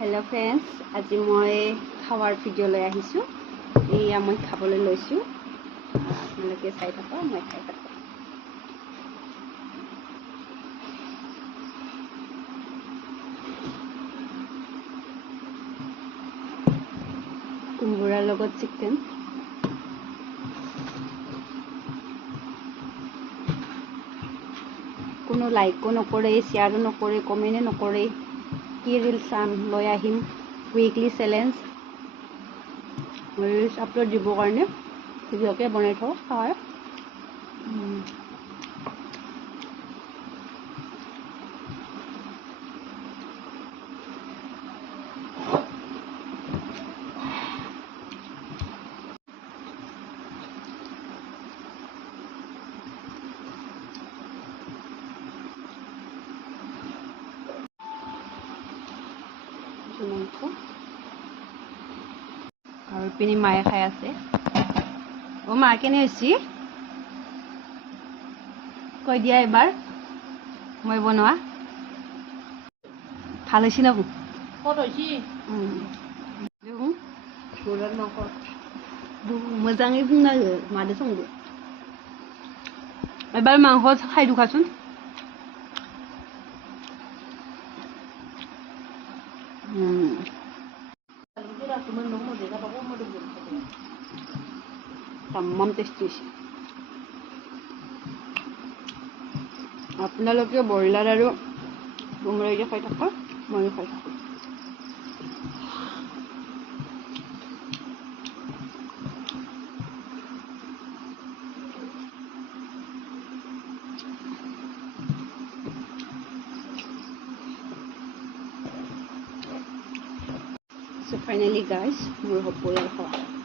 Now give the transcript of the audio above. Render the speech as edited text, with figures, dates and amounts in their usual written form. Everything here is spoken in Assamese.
Hello friends, আজি মই খাৱাৰ ভিডিঅ' লৈ আহিছোঁ। এয়া মই খাবলৈ লৈছোঁ, আপোনালোকে চাই থাকক, মই খাই থাকোঁ। কোমোৰাৰ লগত চিকেন। কোনো লাইকো নকৰে, শ্বেয়াৰো নকৰে, কমেণ্টো নকৰে। কি ৰিলছ চাম লৈ আহিম উইকলি চেলেঞ্জ ৰিলছ আপলোড দিবৰ কাৰণে ভিডিঅ'কে বনাই থওঁ খাৱাৰ। আৰু পিনি মায়ে খাই আছে। মা কেনে হৈছে কৈ দিয়া এবাৰ, মই বনোৱা ভাল হৈছে না? মোজাङै बुंना हो मादो संदो। এবাৰ মাংস খাই দুখাচোন। তামাম টেষ্টি হৈছে। আপোনালোকে ব্ৰইলাৰ আৰু কোমোৰা দি খাই থাকক, ময়ো খাই থাকোঁ। So finally guys, মোৰ হ'ব পৰিয়াল খোৱা।